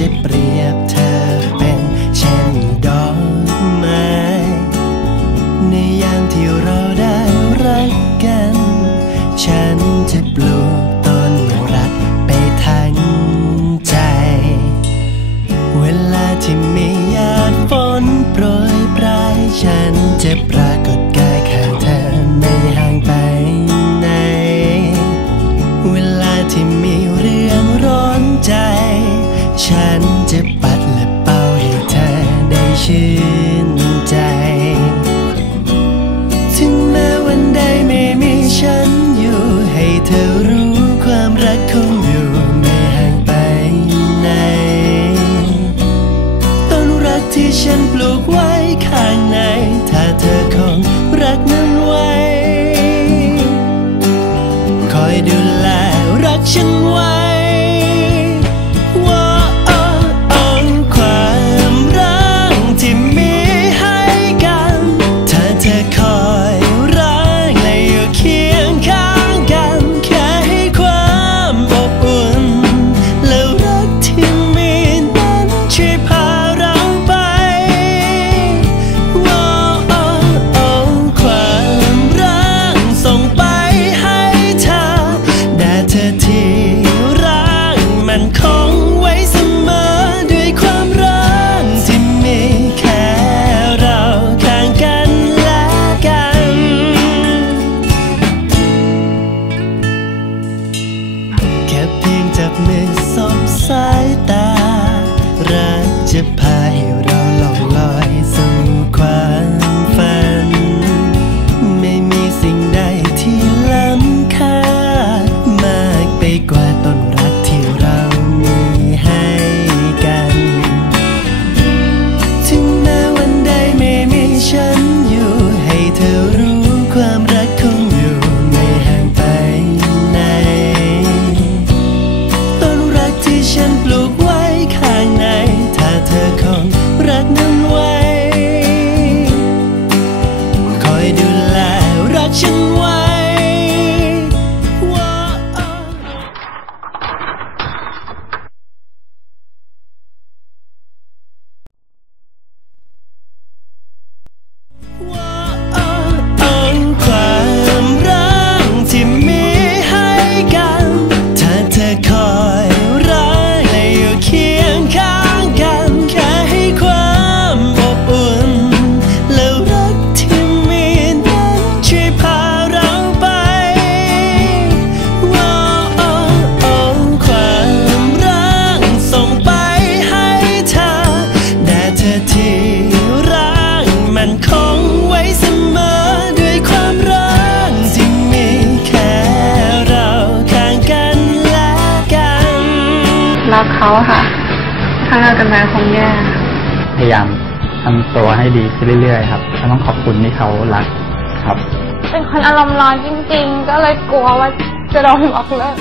จะเปรียบเธอเป็นเช่นดอกไม้ในยามที่เราได้รักกัน ฉันจะปลูกต้นรักไปทั้งใจ เวลาที่มีหยาดฝนโปรยปลายฉันจะปร นจะปัดและเป่าให้เธอได้ชื่นใจ ถึงแม้วันใดไม่มีฉันอยู่ ให้เธอรู้ความรักคงอยู่ไม่ห่างไปไหนต้นรักที่ฉันปลูกไว้ข้างใน ถ้าเธอคงรักนั้นไว้ คอยดูแลรักฉันไว้ รัก รักเขาอะค่ะ ถ้าเลิกกันไปคงแย่พยายามทำตัวให้ดีขึ้นเรื่อยๆครับก็ต้องขอบคุณที่เขารักครับ เป็นคนอารมณ์ร้อนจริง ๆ ก็เลยกลัวว่าจะโดนบอกเลิก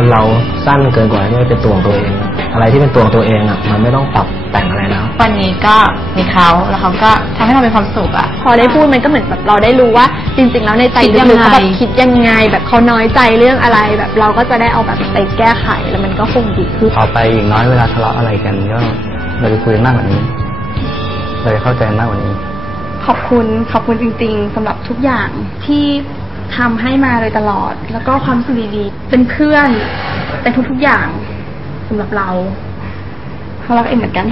คนเราสั้นเกินกว่าที่จะเป็นตัวของตัวเอง อะไรที่เป็นตัวของตัวเองอะ มันไม่ต้องปรับแต่งอะไรแล้ว วันนี้ก็มีเขาแล้วเขาก็ทำให้เรามีความสุขอะ พอได้พูดมันก็เหมือนแบบเราได้รู้ว่า จริง ๆ แล้วในใจคิดยังลึกๆไงเขาแบบคิดยังไง แบบเขาน้อยใจเรื่องอะไรแบบเราก็จะได้เอาแบบไปแก้ไขแล้วมันก็คงดีขึ้น ต่อไปอีกน้อยเวลาทะเลาะอะไรกันก็เราจะคุยกันมากกว่านี้ เราจะเข้าใจมากกว่านี้ ขอบคุณขอบคุณจริง ๆสำหรับทุกอย่างที่ ทำให้มาโดยตลอด แล้วก็ความรู้สึกดีๆ เป็นเพื่อนเป็นทุกๆอย่างสำหรับเราเขารักเองเหมือนกัน